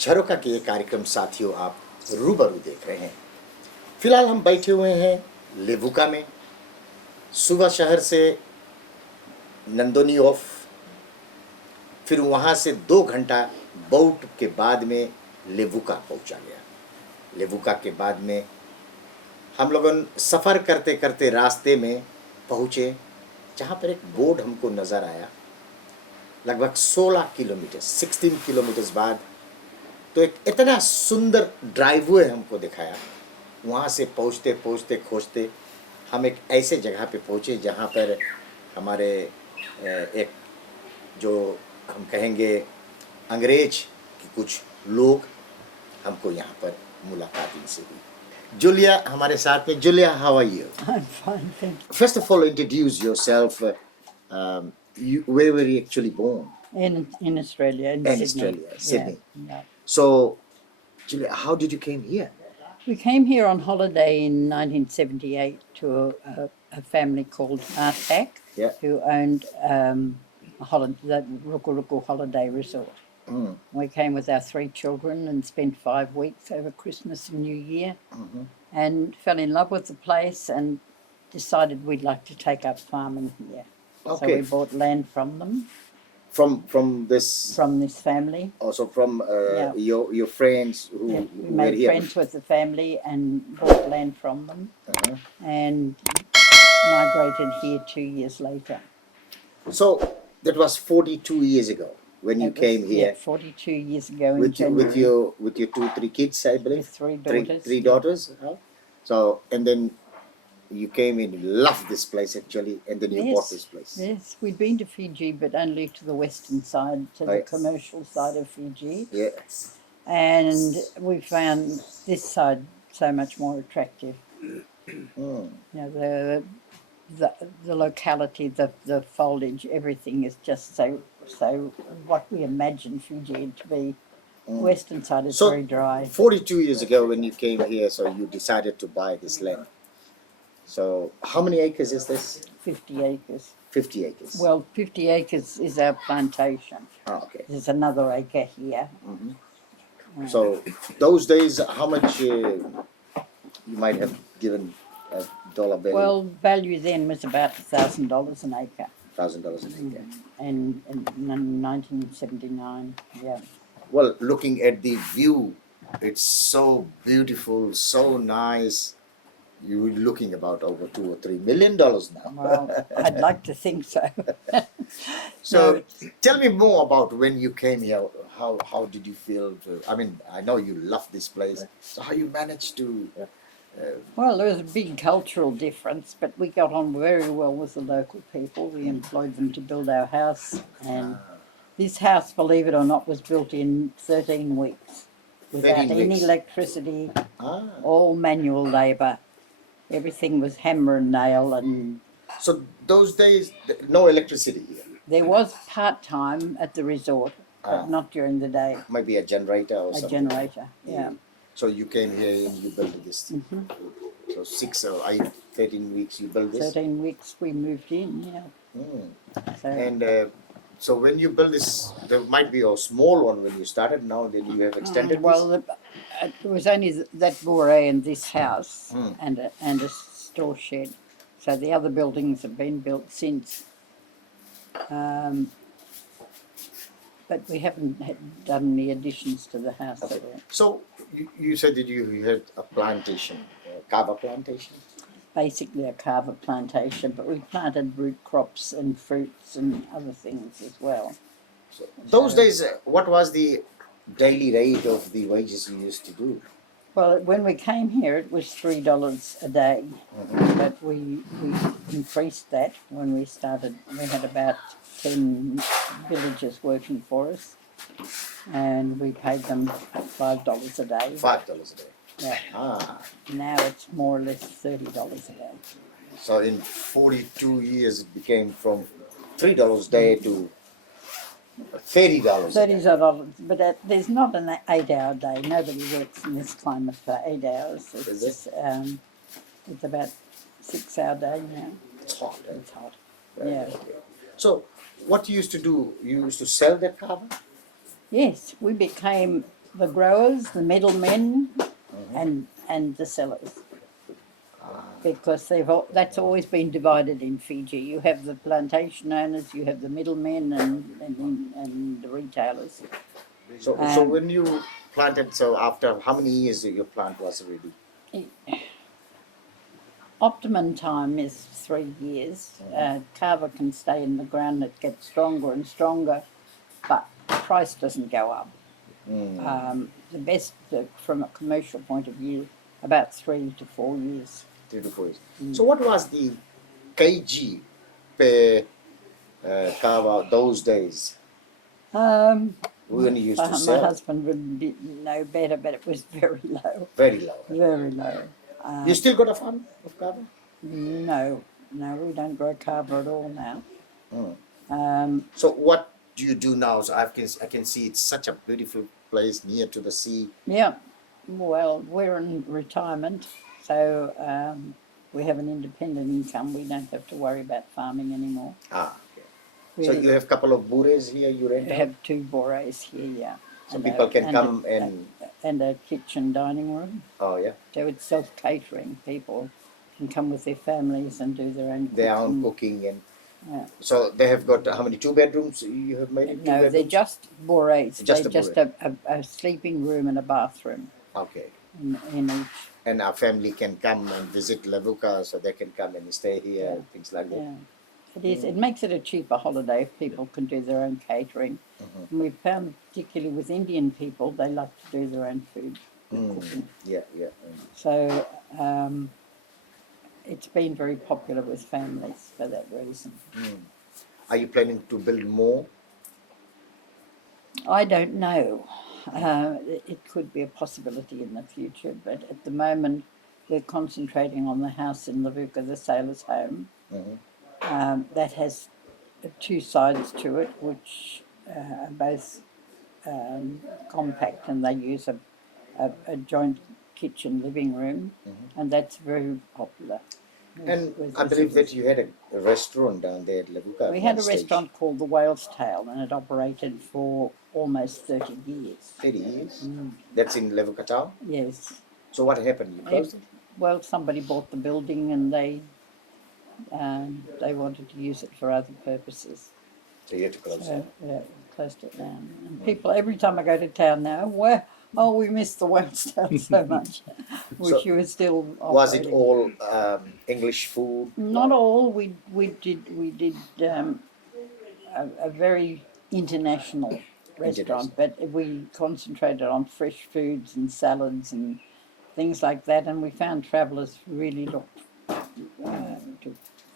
झरोका के ये कार्यक्रम साथियों आप रूबरू देख रहे हैं। फिलहाल हम बैठे हुए हैं लेवुका में। सुबह शहर से नंदोनी ऑफ, फिर वहाँ से 2 घंटा बोट के बाद में लेवुका पहुँचा गया। लेवुका के बाद में हम लोगों सफ़र करते करते रास्ते में पहुँचे जहाँ पर एक बोर्ड हमको नज़र आया। लगभग 16 किलोमीटर 16 किलोमीटर्स बाद तो एक इतना सुंदर ड्राइववे हमको दिखाया। वहाँ से पहुँचते पहुँचते खोजते हम एक ऐसे जगह पे पहुँचे जहाँ पर हमारे एक जो हम कहेंगे अंग्रेज के कुछ लोग हमको यहाँ पर मुलाकात इनसे हुई। जूलिया हमारे साथ में। Julia, how are you? I'm fine, thank you. First of all, introduce yourself. Where were you actually born? In Australia, in In Sydney. Australia, Sydney. Yeah. So, Julia, how did you came here? We came here on holiday in 1978 to a family called Artak, Yeah. who owned the Ruku Holiday Resort. Mm. We came with our 3 children and spent 5 weeks over Christmas and New Year, and fell in love with the place and decided we'd like to take up farming here. So Okay. we bought land from them, From this, from this family. also from Yeah. your friends who, Yeah, who we were made here. friends with the family and bought land from them, Uh-huh. and migrated here 2 years later. So that was 42 years ago when you That was, came here 42 years ago in with January. with your 2-3 kids, I believe. With 3 daughters. Three daughters. So and then you came in, loved this place actually, and then you bought this place. Yes, we'd been to Fiji, but only to the western side, to the Right. commercial side of Fiji, Yeah. and we found this side so much more attractive. Mm. You know, the locality, the foliage, everything is just so what we imagine Fiji to be. Western side is So very dry. 42 years ago when you came here, so you decided to buy this land. So how many acres is this? 50 acres. 50 acres. Well, 50 acres is our plantation. Oh, okay. There's another acre here. So those days, how much you might have given a dollar value? Well, value then was about $1,000 an acre $1,000 an acre. in 1979. Yeah. Well, looking at the view, it's so beautiful, so nice. You're looking about over $2 or $3 million now. Well, I'd like to think so. So No, tell me more about when you came here. How did you feel? I mean, I know you love this place. So how you managed to? well, there was a big cultural difference, but we got on very well with the local people. We employed them to build our house, and this house, believe it or not, was built in 13 weeks without 13 any weeks. electricity, Ah. all manual labour. Everything was hammer and nail, and So those days, no electricity here. there was part-time at the resort, but not during the day. Maybe a generator or A something. generator, yeah. So you came here and you built this. So 6 or 8, 13 weeks you built this. 13 weeks we moved in, yeah. So, And so when you build this, there might be a small one when you started. Now then you have extended well, this. there was only that bouret and this house and a store shed. So the other buildings have been built since. But we haven't done any additions to the house at all. So you said that you had a plantation, a kava plantation. Basically a kava plantation, but we planted root crops and fruits and other things as well. So those days, what was the daily rate of the wages you used to do? Well, when we came here, it was $3 a day, but we increased that when we started. We had about 10 villagers working for us, and we paid them $5 a day. $5 a day. Yeah. Ah, Now it's more or less $30 a day. so in 42 years, it became from $3 a day to $30 a day. $30, but there's not an 8-hour day. Nobody works in this climate for 8 hours. It's Is it? just, it's about 6-hour day now. It's hot. Eh? It's hot. Very Yeah. hot, So what you used to do, you used to sell that kava? Yes, we became the growers, the middlemen, and the sellers. Because that's always been divided in Fiji. You have the plantation owners, you have the middlemen, and the retailers. So when you planted, so after how many years your plant was ready? Optimum time is 3 years. Carver can stay in the ground; it gets stronger and stronger, but price doesn't go up. The best, from a commercial point of view, about 3 to 4 years. 3 to 4 years. So what was the kg per kava those days when you used to My sell? husband would know better, but it was very low. Very low. Very low. You still got a farm of kava? No, we don't grow kava at all now. So what do you do now? So I can see it's such a beautiful place near to the sea. Yeah, well, we're in retirement, so we have an independent income. We don't have to worry about farming anymore. Okay. So you have a couple of bures here you rent We out? have 2 bores here, yeah. So people can come and a kitchen dining room. Oh yeah. So it's self-catering. People can come with their families and do their own cooking. Their own cooking and Yeah. so they have got how many 2 bedrooms you have made it? 2 No, bedrooms? they're just bores. Just they're a just a sleeping room and a bathroom Okay. in each. And our family can come and visit Levuka, so they can come and stay here and things like that. Yeah. It is. It makes it a cheaper holiday if people can do their own catering. And we've found, particularly with Indian people, they like to do their own food cooking. Yeah. So it's been very popular with families for that reason. Are you planning to build more? I don't know. It could be a possibility in the future, but at the moment we're concentrating on the house in Levuka, the sailor's home. That has 2 sides to it, which are both compact, and they use a joint kitchen living room, and that's very popular. And I believe that you had a restaurant down there at Levuka. We had a restaurant called the Whale's Tail, and it operated for almost 30 years. 30 years? That's in Levuka town? Yes. So what happened? You closed it? Well, somebody bought the building and they wanted to use it for other purposes. So you had to close it? Yeah, closed it down. And people, every time I go to town now, we miss the Whale's Tail so much. Wish you were still operating. Was it all English food? Not all. We did a very international restaurant, but we concentrated on fresh foods and salads and things like that, and we found travellers really looked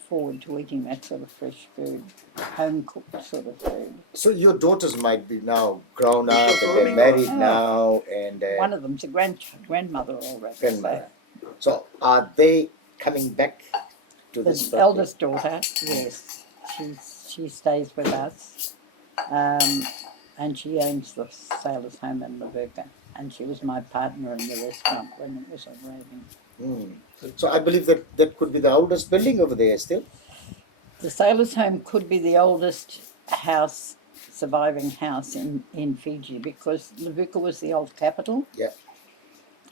forward to eating that sort of fresh food, home cooked sort of food. So your daughters might be now grown up and they're married now, and one of them's a grandmother already. Grandmother. So are they coming back to this The property? eldest daughter, yes, she stays with us, and she owns the sailor's home in Levuka, and she was my partner in the restaurant when it was operating. So I believe that could be the oldest building over there still? The sailor's home could be the oldest surviving house in Fiji, because Levuka was the old capital. Yeah.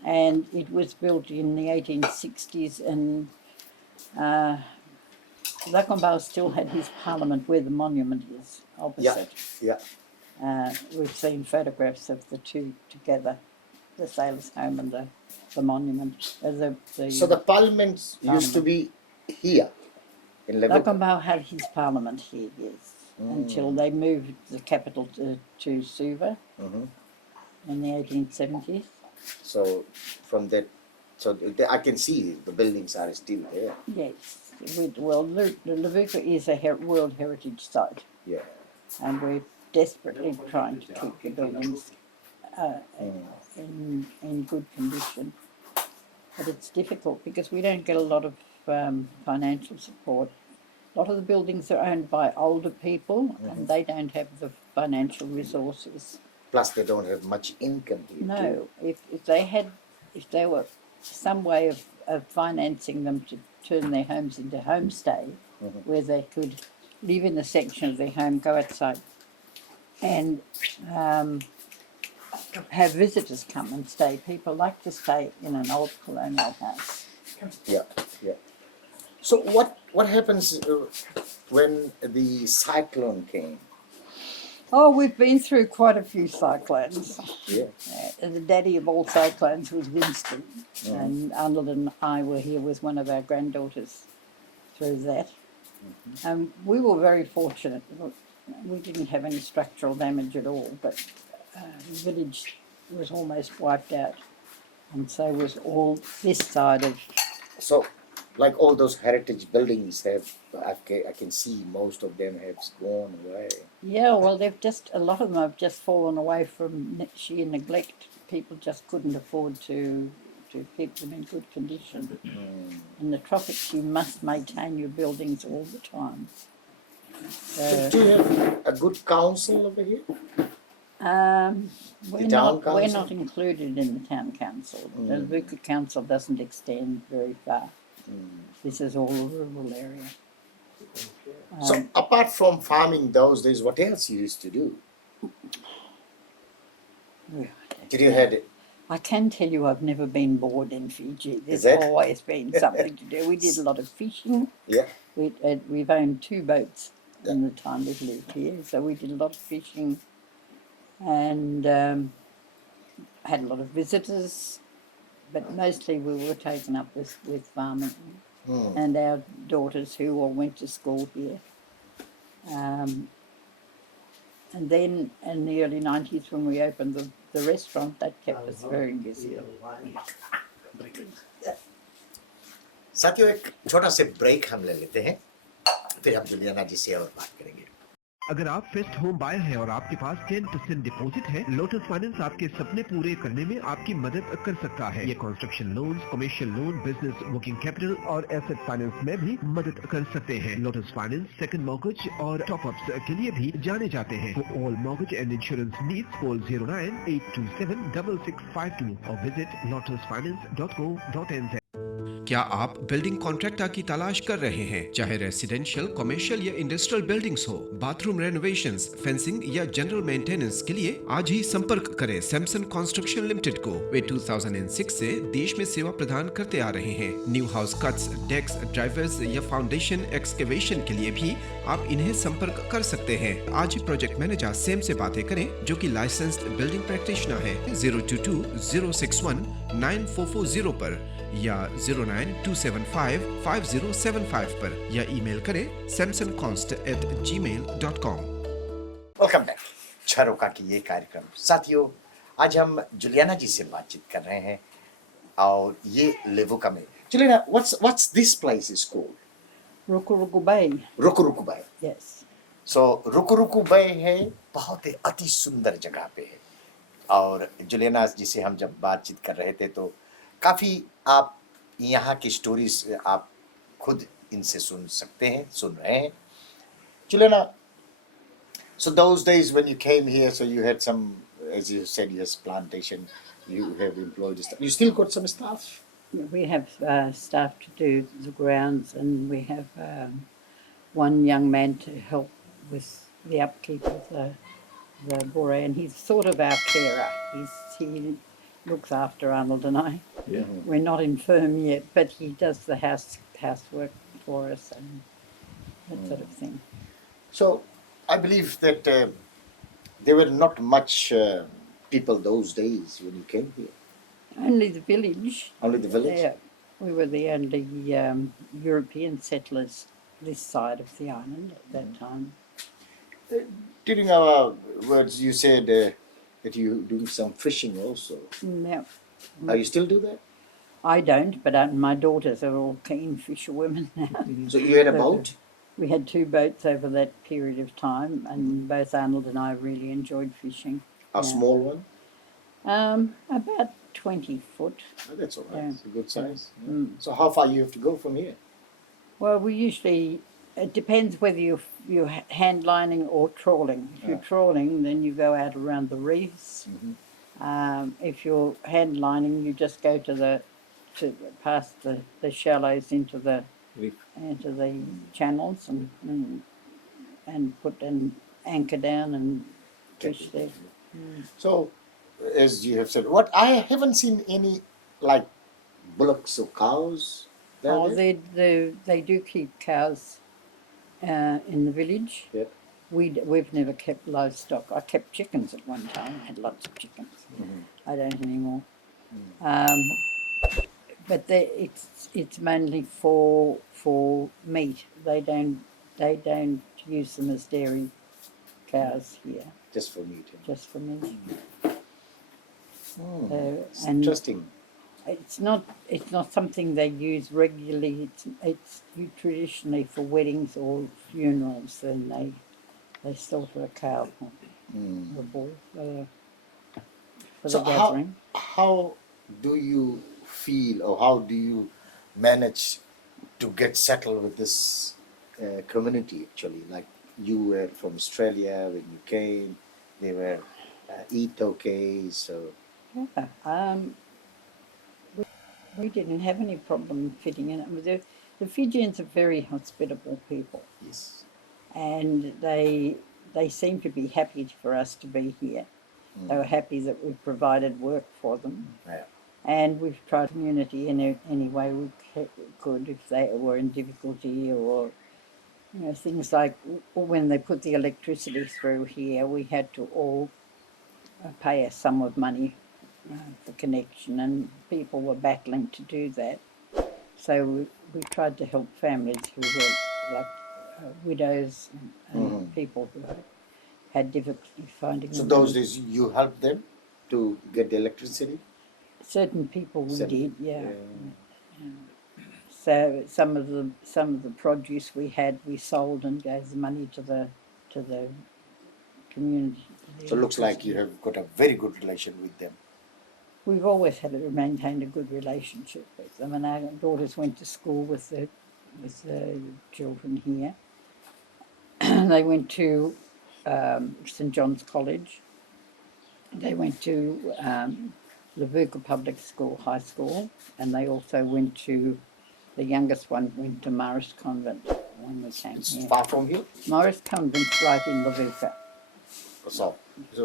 And it was built in the 1860s, and Lakombau still had his parliament where the monument is opposite. Yeah. We've seen photographs of the 2 together, the sailor's home and the monument. So the parliament used to be here in Levuka? Lakombau had his parliament here, yes, until they moved the capital to Suva in the 1870s. So from that, I can see the buildings are still there. Yes. Well, Levuka is a World Heritage Site. Yeah. And we're desperately trying to keep the buildings in good condition. But it's difficult because we don't get a lot of financial support. A lot of the buildings are owned by older people, and they don't have the financial resources. Plus they don't have much income here. No, if there were some way of financing them to turn their homes into homestay, where they could live in a section of their home, go outside, and have visitors come and stay. People like to stay in an old colonial house. Yeah, yeah. So what happens when the cyclone came? Oh, we've been through quite a few cyclones. Yeah. The daddy of all cyclones was Winston, and Arnold and I were here with one of our granddaughters through that. We were very fortunate. We didn't have any structural damage at all, but the village was almost wiped out, and so was all this side of. So, like all those heritage buildings have, I can see most of them have gone away. Yeah, well, a lot of them have just fallen away from sheer neglect. People just couldn't afford to keep them in good condition. In the tropics, you must maintain your buildings all the time. Do you have a good council over here? We're town we're council? not included in the town council. The Levuka council doesn't extend very far. This is all a rural area. So, apart from farming those days, what else you used to do? Did you had I can tell you I've never been bored in Fiji. There's that? always been something to do. We did a lot of fishing. yeah? We've owned 2 boats in the time we've lived here, so we did a lot of fishing and had a lot of visitors, but mostly we were taken up with farming. And our daughters who all went to school here. And then in the early 90s when we opened the restaurant, that kept us very busy. साथियों एक छोटा से break हम ले लेते हैं फिर हम जुलियाना जी से और बात करेंगे अगर आप फर्स्ट होम बायर हैं और आपके पास 10% डिपॉजिट है, लोटस फाइनेंस आपके सपने पूरे करने में आपकी मदद कर सकता है। ये construction loan, commercial loan, business working capital और एसेट फाइनेंस में भी मदद कर सकते हैं। लोटस फाइनेंस सेकंड मॉर्गेज और टॉप अप्स के लिए भी जाने जाते हैं। For all mortgage and insurance needs call 0982766252 और विजिट lotusfinance.co.nz। क्या आप बिल्डिंग कॉन्ट्रैक्टर की तलाश कर रहे हैं? चाहे रेसिडेंशियल, कमर्शियल या इंडस्ट्रियल बिल्डिंग्स हो, बाथरूम रेनोवेशंस, फेंसिंग या जनरल मेंटेनेंस के लिए आज ही संपर्क करें सैमसन कंस्ट्रक्शन लिमिटेड को। वे 2006 से देश में सेवा प्रदान करते आ रहे हैं। न्यू हाउस कट्स, डेक्स, ड्राइवर्स या फाउंडेशन एक्सकेवेशन के लिए भी आप इन्हें संपर्क कर सकते हैं। आज ही प्रोजेक्ट मैनेजर सैम से बातें करें जो कि लाइसेंस्ड बिल्डिंग प्रैक्टिशनर है। 022-061-9440 पर या 09275-5075 पर या ईमेल करें samsonconst@gmail.com। वेलकम बैक झरोका की ये कार्यक्रम। साथियों आज हम जुलियाना जी से बातचीत कर रहे हैं और ये लेवुका में। Juliana, what's this place is called? Rukuruku Bay. Ruku Bay. Yes. So Ruku Bay है, बहुत ही अति सुंदर जगह पे है। और जुलियाना जी से हम जब बातचीत कर रहे थे तो काफ़ी आप यहाँ की स्टोरीज आप खुद इनसे सुन सकते हैं, सुन रहे हैं। Juliana, so those days when you came here, so you had some, as you said, you had plantation, you have employed staff. You still got some staff? We have staff to do the grounds, and we have one young man to help with the upkeep of the bore, and he's sort of our carer. He looks after Arnold and I. Yeah. We're not infirm yet, but he does the housework for us and that sort of thing. So I believe that there were not much people those days when you came here. Only the village. Only the village? Yeah, we were the only European settlers this side of the island at that time. During our words, you said that you do some fishing also. Yeah. Are you still do that? I don't, but my daughters are all keen fisherwomen now. So you had a boat? We had 2 boats over that period of time, and both Arnold and I really enjoyed fishing. A small one? About 20 foot. Oh, that's all right. Yeah. It's a good size. Yeah. So how far you have to go from here? Well, we usually, it depends whether you're hand lining or trawling. If you're trawling, then you go out around the reefs. If you're hand lining, you just go to past the shallows into the channels and put an anchor down and fish there. So as you have said. What I haven't seen any like bullocks or cows. Oh, there. they do keep cows in the village. Yep. We've never kept livestock. I kept chickens at one time. I had lots of chickens. I don't anymore. But it's mainly for meat. They don't use them as dairy cows here, Just for meat. just for meat. It's And interesting. it's not something they use regularly. It's traditionally for weddings or funerals. Then they slaughter a cow or a bull for So the gathering. how do you feel, or how do you manage to get settled with this community? Actually, like you were from Australia when you came, they were eat okay. So Yeah. We didn't have any problem fitting in. I mean, the Fijians are very hospitable people, yes, and they seem to be happy for us to be here. They were happy that we provided work for them, yeah. and we've tried community in any way we could if they were in difficulty, or things like when they put the electricity through here, we had to all pay a sum of money for connection, and people were battling to do that. So we tried to help families who were like widows and people who had difficulty finding. So the those money. days you helped them to get the electricity. Certain people we Certain- did, yeah. So some of the produce we had, we sold and gave the money to the community. So it looks like you have got a very good relation with them. We've always maintained a good relationship with them, and our daughters went to school with the children here. They went to St John's College. They went to Levuka Public School, high school, and they also went to, the youngest one went to Morris Convent when we came It's here. far from here. Morris Convent's right in Levuka. So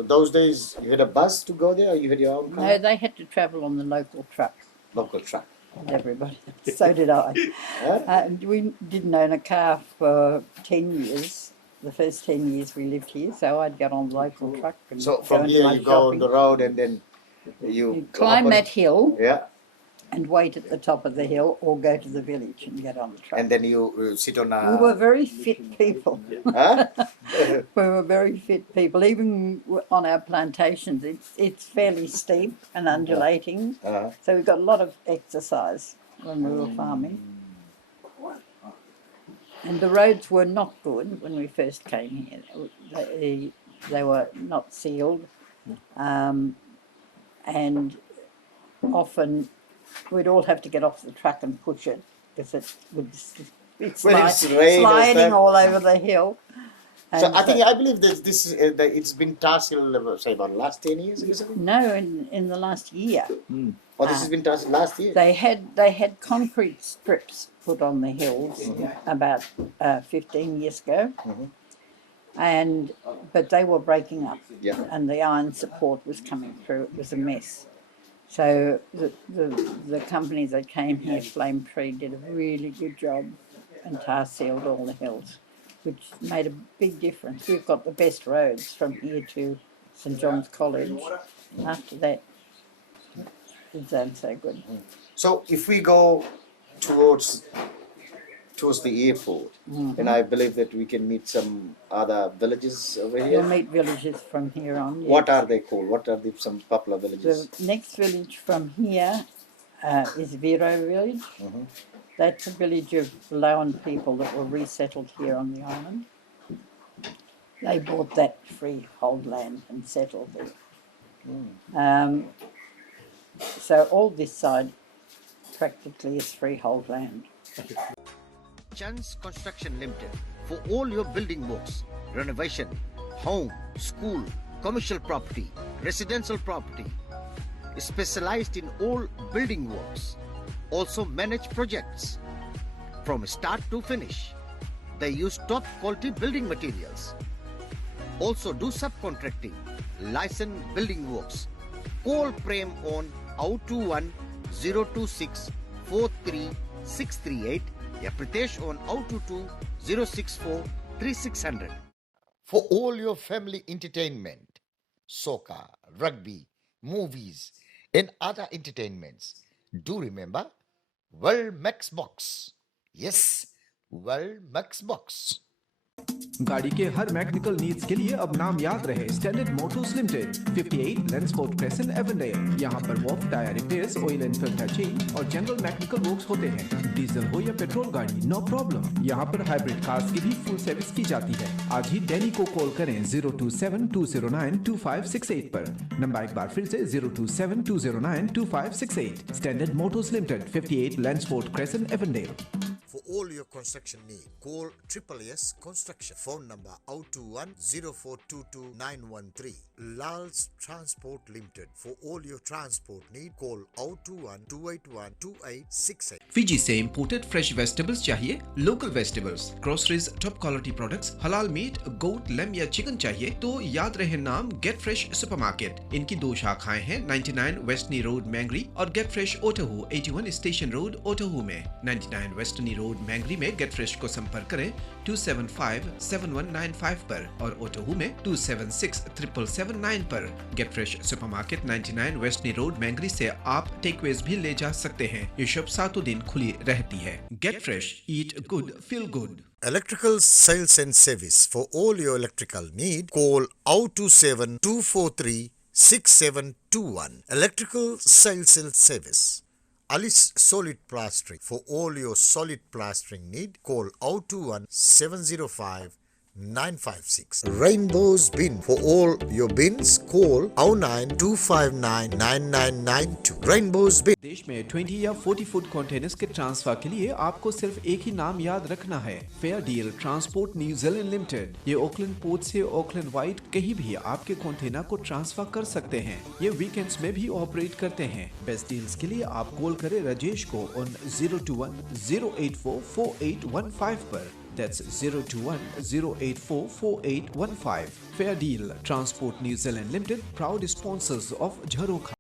those days you had a bus to go there, or you had your own car? No, they had to travel on the local truck. Local truck. Everybody. So did I. We didn't own a car for 10 years. The first 10 years we lived here, so I'd get on the local truck. And So go from and do here my you go on shopping. the road and then you Climb hop on- that hill Yeah, and wait at the top of the hill, or go to the village and get on the truck. and then you sit on a. We were very fit people. Huh? We were very fit people. Even on our plantations, it's fairly steep and undulating, so we got a lot of exercise when we were farming. And the roads were not good when we first came here. They were not sealed, and often we'd all have to get off the truck and push it because it's When it's rain or sliding stuff. all over the hill. So And I believe this it's been tarred say about last 10 years. Is it? no, in the last year. Or this has been tarred last year. They had concrete strips put on the hills about 15 years ago, but they were breaking up, Yeah. and the iron support was coming through. It was a mess. So the company that came here, Flame Tree, did a really good job and tar sealed all the hills, which made a big difference. We've got the best roads from here to St John's College. After that, it sounds so good. So if we go towards the airport, and I believe that we can meet some other villages over You'll here. meet villages from here on. Yes. What are they called? What are some popular villages? The next village from here is Vero village. That's a village of Malayan people that were resettled here on the island. They bought that freehold land and settled there. So all this side practically is freehold land. Chance Construction Limited for all your building works, renovation, home, school, commercial property, residential property. Specialized in all building works. Also manage projects from start to finish. They use top quality building materials. Also do subcontracting, licensed building works, Call Prem on 021 026 43638 या Pritesh on 022 064 3600. For all your family entertainment, soccer, rugby, movies, and other entertainments, do remember World Max Box. Yes, World Max Box. गाड़ी के हर mechanical needs के लिए अब नाम याद रहे Standard Motors Limited 58 Lensford Crescent Avondale. यहाँ पर वॉफ tyre repairs, oil and filter change और जनरल मैकेनिकल वर्क्स होते हैं। डीजल हो या पेट्रोल गाड़ी, नो प्रॉब्लम। यहाँ पर हाइब्रिड कार्स की भी फुल सर्विस की जाती है। आज ही डैनी को कॉल करें 027-209-2568 पर। नंबर एक बार फिर से 027-209-2568। Standard Motors Limited 58 Lensford Crescent Avondale. For all your construction need, call Triple S Construction. Phone number 021 0422 913. Lal's Transport Limited. For all your transport need, call 021 281 2868. Fiji से imported fresh vegetables चाहिए, local vegetables, groceries, top quality products, halal meat, goat, lamb या chicken चाहिए तो याद रहे नाम Get Fresh Supermarket। इनकी दो शाखाएं हैं 99 Westney Road Mangri और Get Fresh Otahu 81 Station Road Otahu में। 99 Westney Road मैंगरी में गेट फ्रेश को संपर्क करें 275-7195 पर और ओटोहू में 276-7779 पर। गेट फ्रेश सुपरमार्केट 99 वेस्टनी रोड मैंगरी से आप टेकवेज भी ले जा सकते हैं। ये शॉप 7 दिन खुली रहती है। Gate fresh, eat good, feel good. Electrical sales and service. For all your electrical need, call 027 243 6721. Electrical sales and service. Alice Solid Plastering. For all your solid plastering need, call 021 705 956. Rainbow's Bin. For all your bins, call 09 259 9992. Rainbow's Bin. देश में 20 या 40 foot containers के transfer के लिए आपको सिर्फ एक ही नाम याद रखना है, fair deal transport New Zealand limited. ये ओकलैंड पोर्ट से ओकलैंड वाइड कहीं भी आपके कंटेनर को ट्रांसफर कर सकते हैं। ये वीकेंड्स में भी ऑपरेट करते हैं। बेस्ट डील्स के लिए आप कॉल करें राजेश को ऑन 021 084 4815 पर। That's 021-084-4815. Fair Deal Transport New Zealand Limited, proud sponsors of Jharokha.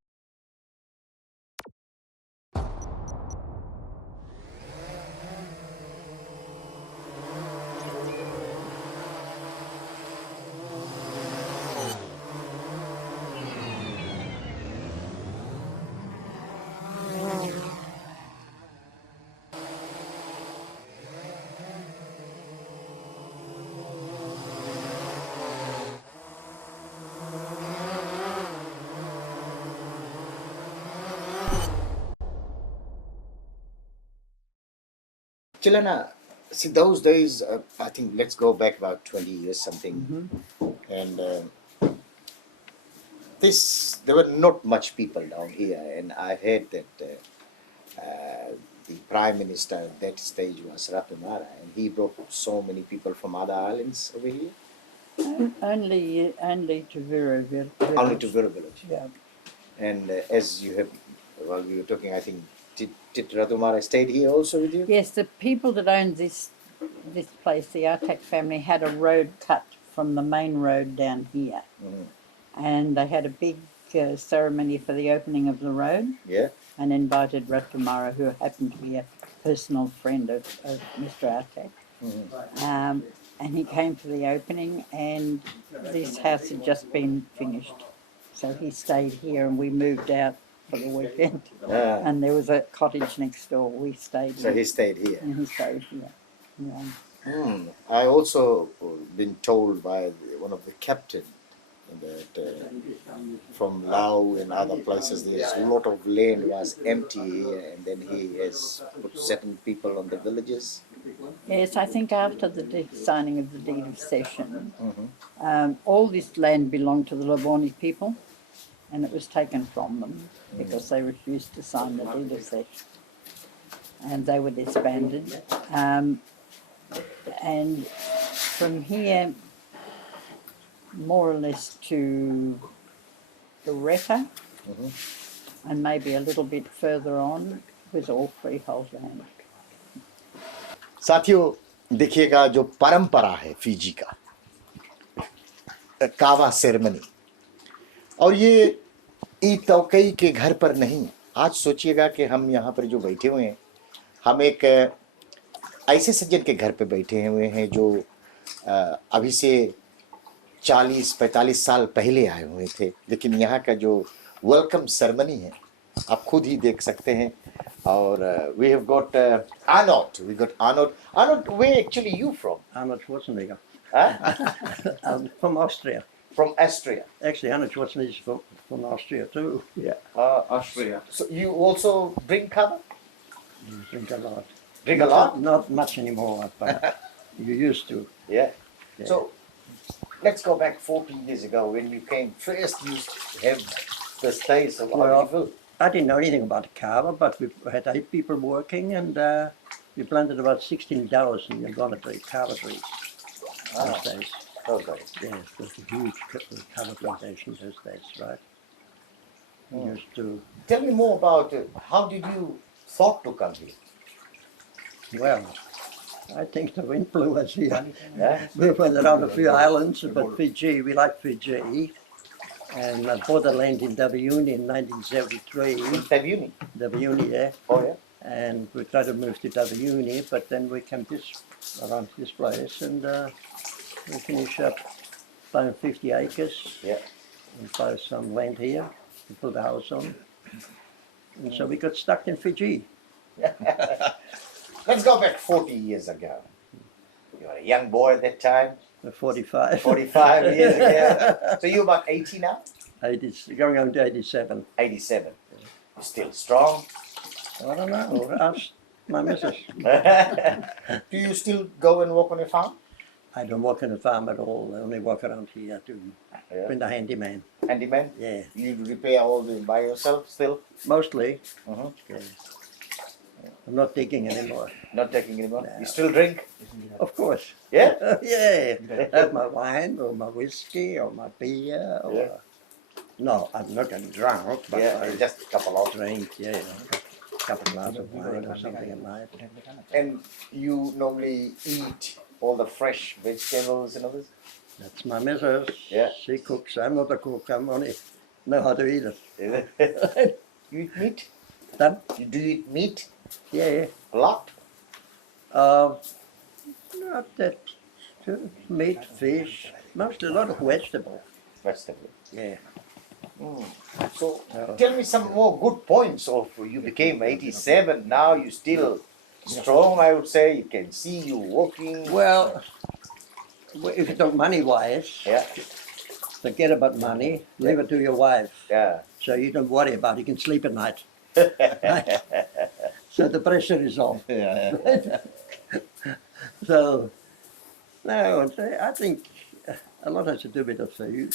Chilana, see those days, I think let's go back about 20 years something. And there were not much people down here. And I heard that the Prime Minister at that stage was Ratumara. And he brought so many people from other islands over here. Only to Vera Village. Only to Vera Village. Yeah. And as you have, well, we were talking, I think, did Ratumara stayed here also with you? Yes, the people that owned this place, the Artak family, had a road cut from the main road down here. And they had a big ceremony for the opening of the road. Yeah. And invited Ratumara, who happened to be a personal friend of Mr. Artak. And he came for the opening, and this house had just been finished. So he stayed here and we moved out for the weekend. And there was a cottage next door. We stayed So here. he stayed here. And he stayed here. Yeah. I also been told by one of the captain that from Laos and other places there's a lot of land was empty here, and then he has put certain people on the villages. Yes, I think after the signing of the deed of cession, all this land belonged to the Laboni people, and it was taken from them because they refused to sign the deed of cession, and they were disbanded. And from here, more or less to the Reta, and maybe a little bit further on, was all freehold land. साथियों, देखिएगा जो परंपरा है Fiji का कावा ceremony, और ये तौकई के घर पर नहीं। आज सोचिएगा कि हम यहाँ पर जो बैठे हुए हैं, हम एक ऐसे सज्जन के घर पे बैठे हुए हैं जो अभी से 40-45 साल पहले आए हुए थे, लेकिन यहाँ का जो वेलकम सेरेमनी है आप खुद ही देख सकते हैं। और we have got Arnold, where actually you from? Arnold Schwarzenegger. Huh? I'm from Austria. From Austria. Actually, Arnold Schwarzenegger is from Austria too. Yeah. Austria. So you also drink kava? You drink a lot. Drink a lot? Not much anymore, but you used to. Yeah. Yeah. So let's go back 40 years ago when you came first. You have the taste of Well, olive. I didn't know anything about kava, but we had 8 people working, and we planted about 16,000 iguana kava trees. Those days. Okay. Yes, it was a huge kava plantation those days, right? We used to. Tell me more about how did you thought to come here? Well, I think the wind blew us here. Yeah. We went around a few islands, but Fiji, we like Fiji. And I bought the land in Daviuni in 1973. Tabuni. Daviuni, yeah. Oh yeah. And we tried to move to Daviuni, but then we came around this place, and we finished up buying 50 acres. Yeah. And buy some land here to put a house on. And so we got stuck in Fiji. Let's go back 40 years ago. You were a young boy at that time. 45. 45 years ago. So you're about 80 now? 80, going on to 87. 87. You're still strong. I don't know. Ask my missus. Do you still go and walk on a farm? I don't work on the farm at all. I only walk around here to Yeah. bring the handyman. Handyman? Yeah, You repair all the by yourself still? mostly. Uh-huh. Yeah. I'm not digging anymore. Not taking anymore? No. You still drink? Of course. Yeah? Yeah. Have my wine or my whiskey or my beer. Or... Yeah. No, I'm not getting drunk, but Yeah, I just a couple of. drink. Yeah, a couple of glasses of wine or something at night. And you normally eat all the fresh vegetables and others? That's my missus. Yeah. She cooks. I'm not a cook. I'm only know how to eat it. You eat meat? Done? You do eat meat? Yeah. A lot? Not that too. Meat, fish, mostly a lot of vegetables. Vegetable. Yeah. So tell me some more good points of you became 87, now you still strong, I would say. You can see you walking. Well, if you talk money-wise, Yeah, forget about money. Leave it to your wife, yeah. so you don't worry about it. You can sleep at night. So the pressure is off. So, no, I think a lot has to do with the food.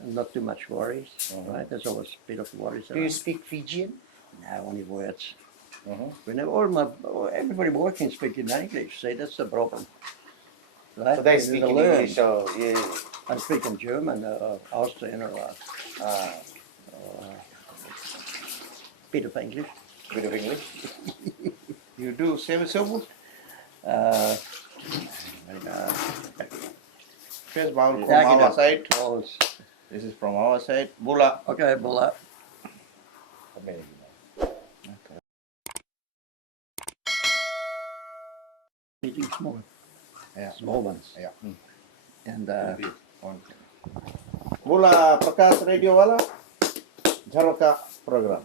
And not too much worries, right? There's always a bit of worries. Do you speak Fijian? No, only words. Mhm. We know everybody working speaking English. See, that's the problem. Right? So they We need speak to in learn. English, so yeah. I speak in German, Austrian, or bit of English. Bit of English. You do semi-civil? First bound from Yeah, our side. Calls. This is from our side. Bula. Okay, Bula. Amazing. Eating small. Yeah. Small ones. Yeah. And Bula Prakash Radio wala. Jharoka program.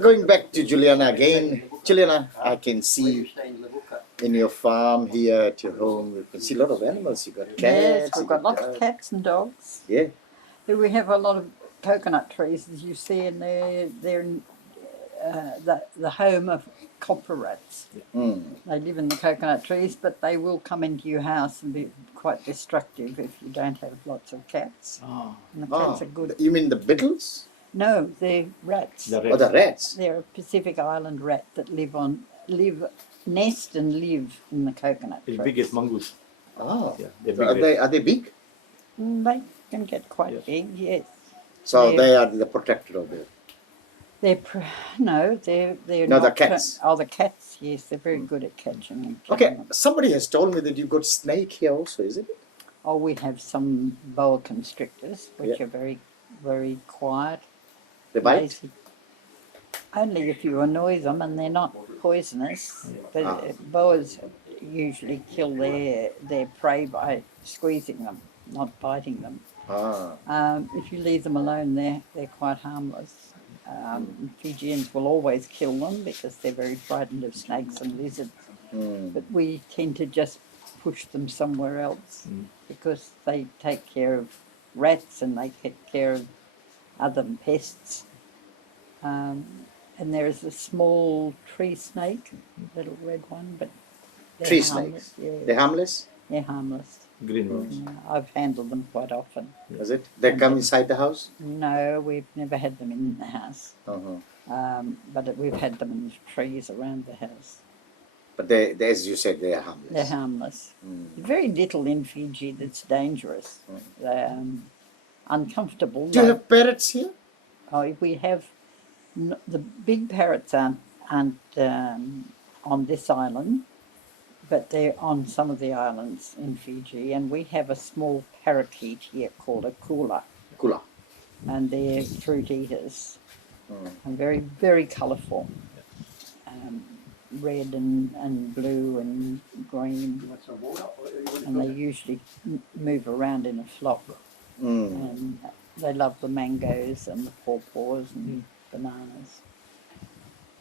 Going back to Juliana again. Juliana, I can see stay in Levuka. in your farm here at your home, you can see a lot of animals. You got cats. Yes, you we've got lots dogs. of cats and dogs. Yeah. Here we have a lot of coconut trees, as you see, and they're in, the home of copper rats. Mm. They live in the coconut trees, but they will come into your house and be quite destructive if you don't have lots of cats. And the cats are good. You mean the beetles? No, they're rats. Or the rats? They're a Pacific Island rat that nest and live in the coconut trees. As big as mongoose. Oh. Yeah, they're So big. are they big? They can get quite Yes. big, yes. So Yeah. they are the protector of the. They're No, the not. cats. Oh, the cats. Yes, they're very good at catching and killing Okay, them. somebody has told me that you've got snake here also, isn't it? Oh, we have some boa constrictors, which Yeah. are very, very quiet. They bite? lazy. Only if you annoy them, and they're not poisonous. But Ah. boas usually kill their prey by squeezing them, not biting them. Ah. If you leave them alone, they're quite harmless. Fijians will always kill them because they're very frightened of snakes and lizards. But we tend to just push them somewhere else because they take care of rats and they take care of other pests. And there is a small tree snake, little red one, but they're Tree harmless. snakes. Yeah, They're harmless? they're harmless. Green ones. Yeah, I've handled them quite often. Is it? They come inside the house? No, we've never had them in the house, Uh-huh. but we've had them in the trees around the house. But they, as you said, they are harmless. They're harmless. Very little in Fiji that's dangerous. They're uncomfortable. Do you have parrots here? Oh, we have the big parrots aren't on this island, but they're on some of the islands in Fiji, and we have a small parakeet here called a kula, Kula. and they're fruit eaters, and very, very colourful, red and blue and green, and they usually move around in a flock, and they love the mangoes and the pawpaws and bananas.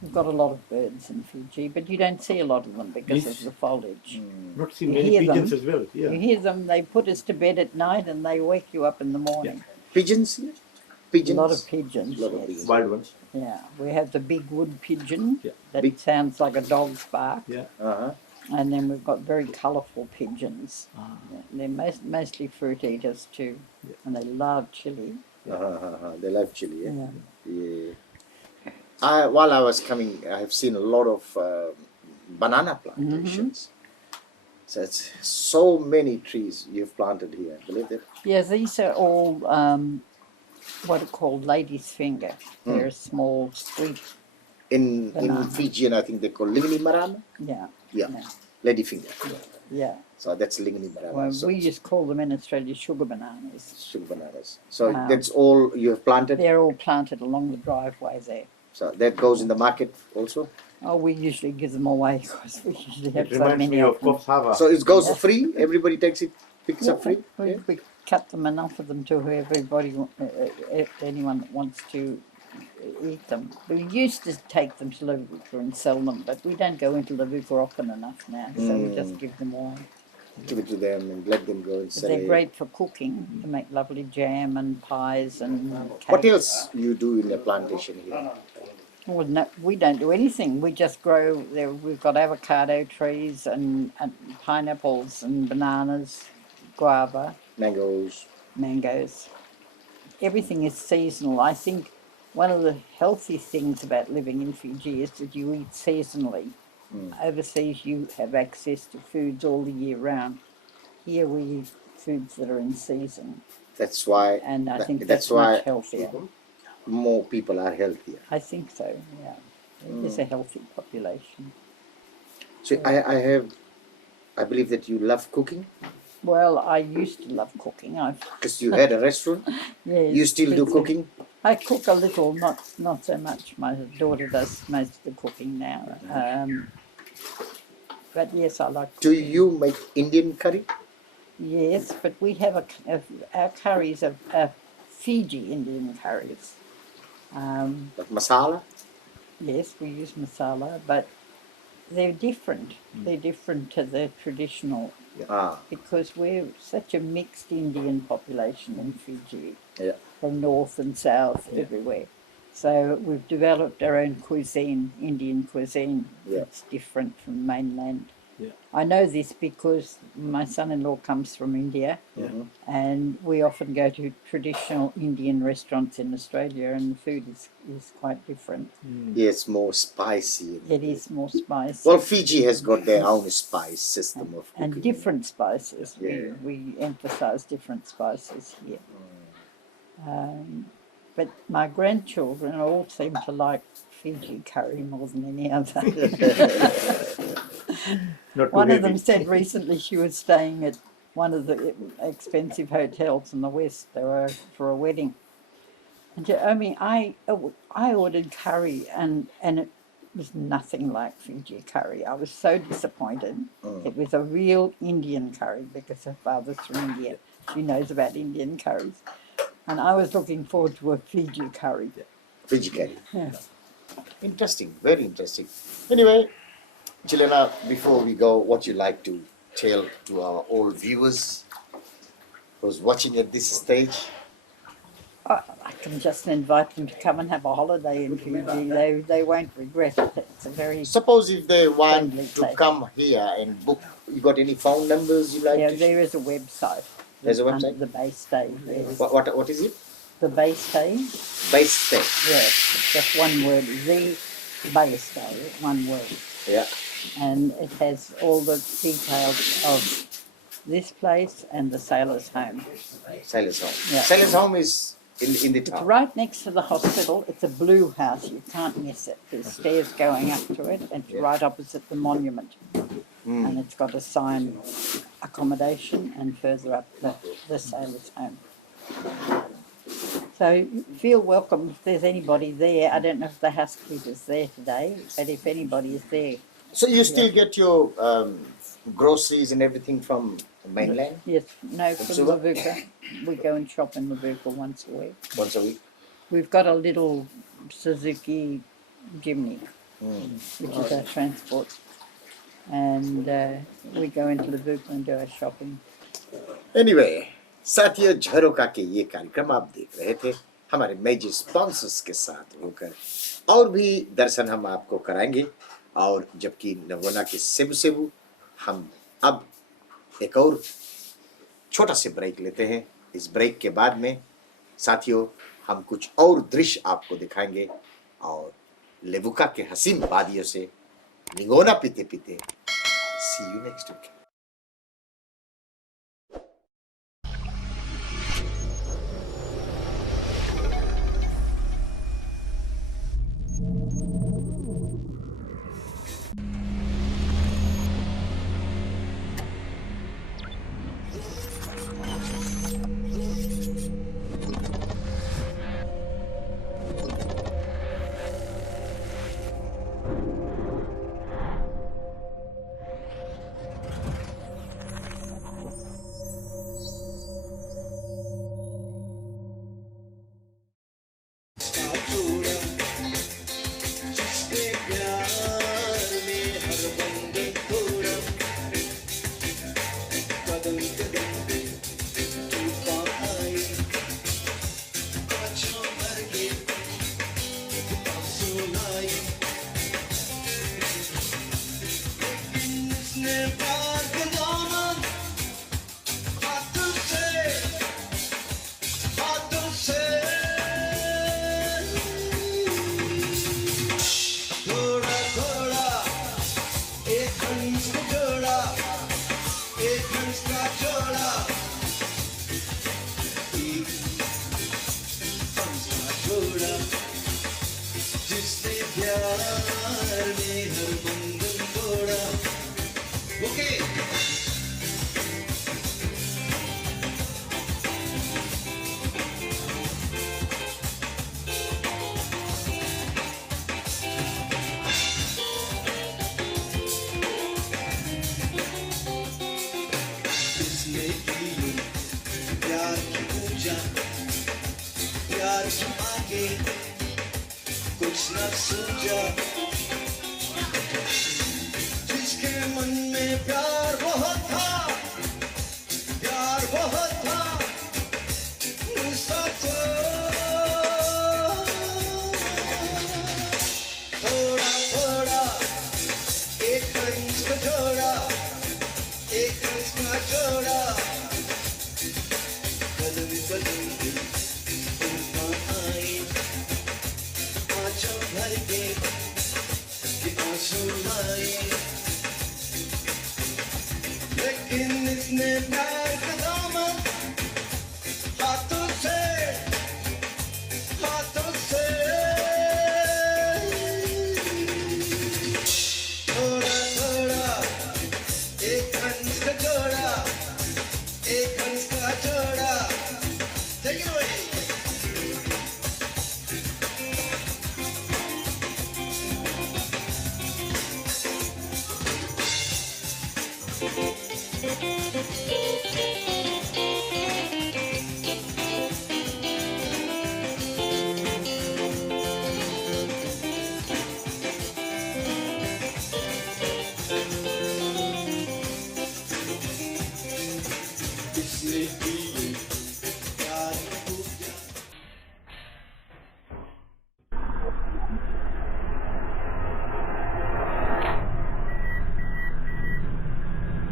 We've got a lot of birds in Fiji, but you don't see a lot of them because Yes. of the foliage. Not seen You many hear them. pigeons as well. Yeah. You hear them, they put us to bed at night and they wake you up in the morning. Pigeons here? A Pigeons? lot of pigeons, Lot of yes. pigeons. Wild ones. Yeah, we have the big wood pigeon Yeah. that Big- sounds like a dog's bark, Yeah. Uh-huh. and then we've got very colourful pigeons. Yeah, they're mostly fruit eaters too, and they love chili. They love chili, yeah? Yeah. Yeah. While I was coming, I have seen a lot of banana plantations. So it's so many trees you've planted here. Believe it? Yeah, these are all what are called lady's finger. They're a small sweet, In Banana. Fijian, I think they call lingni marama. yeah, Yeah, Yeah. lady finger. yeah. So that's lingni marama. Well, So we just call them in Australia sugar bananas. sugar bananas. So Wow. that's all you have planted. They're all planted along the driveway there. So that goes in the market also. Oh, we usually give them away because we usually have It so reminds many me of of them. Coffs Harbour. So it goes free. Everybody takes it, picks up free. We, Yeah? we cut them enough of them to anyone that wants to eat them. We used to take them to Levuka and sell them, but we don't go into Levuka often enough now, so we just give them away. Give it to them and let them go and But sell they're it. great for cooking. You make lovely jam and pies and cakes. What else you do in the plantation here? Well, no, we don't do anything. We just grow there. We've got avocado trees and pineapples and bananas, guava, Mangoes. mangoes. Everything is seasonal. I think one of the healthy things about living in Fiji is that you eat seasonally. Overseas, you have access to foods all the year round. Here, we eat foods that are in season, That's why. and I think that's that's why much healthier. more people are healthier. I think so. Yeah, it is a healthy population. So I believe that you love cooking Well, I used to love cooking. because you had a restaurant. Yes, You still do but, cooking. I cook a little, not so much. My daughter does most of the cooking now. But yes, I like Do cooking. you make Indian curry? Yes, but we have our curries are Fiji Indian curries. Like masala? Yes, we use masala, but they're different. They're different to the traditional Ah, because we're such a mixed Indian population in Fiji, yeah. from north and south, everywhere. So we've developed our own cuisine, Indian cuisine, Yeah. that's different from mainland. Yeah. I know this because my son-in-law comes from India, and we often go to traditional Indian restaurants in Australia, and the food is quite different. Yeah, it's more spicy. It is more spicy. Well, Fiji has got their own spice system of cooking. And different spices. Yeah. We emphasise different spices here. But my grandchildren all seem to like Fiji curry more than any other. Not too One of them heavy. said recently she was staying at one of the expensive hotels in the West. They were for a wedding. And I mean, I ordered curry and it was nothing like Fiji curry. I was so disappointed. It was a real Indian curry because her father's from India. She knows about Indian curries. And I was looking forward to a Fiji curry. Fiji curry. Yeah. Interesting, very interesting. Anyway, Chilena, before we go, what you like to tell to our old viewers who's watching at this stage? I can just invite them to come and have a holiday in Fiji. They won't regret it. It's a very Suppose if they want friendly to place. come here and book, you got any phone numbers you like Yeah, to there is a website. There's a Under website? the base stay. Yes. What is it? The base stay. Base stay. Yes, it's just one word. The base stay, one word. Yeah. And it has all the details of this place and the sailor's home. Sailor's Home. Yeah. Sailor's Home is in the It's town. right next to the hospital. It's a blue house. You can't miss it. There's stairs going up to it. It's right opposite the monument. And it's got a sign, accommodation, and further up the sailor's home. So feel welcome if there's anybody there. I don't know if the housekeeper's there today, but if anybody is there. So you still get your groceries and everything from the mainland Yes, no, From from Suva? Levuka. We go and shop in Levuka once a week. once a week? We've got a little Suzuki Jimny, which is our transport. And we go into Levuka and do our shopping. Anyway, साथियों झरोका के ये कार्यक्रम आप देख रहे थे हमारे major sponsors के साथ होकर और भी दर्शन हम आपको कराएंगे और जबकि नवोना के सेबू सेबू हम अब एक और छोटा से ब्रेक लेते हैं इस ब्रेक के बाद में साथियों हम कुछ और दृश्य आपको दिखाएंगे और लेवुका के हसीन वादियों से निगोना पीते पीते सी यू नेक्स्ट वीक जिसके मन में प्यार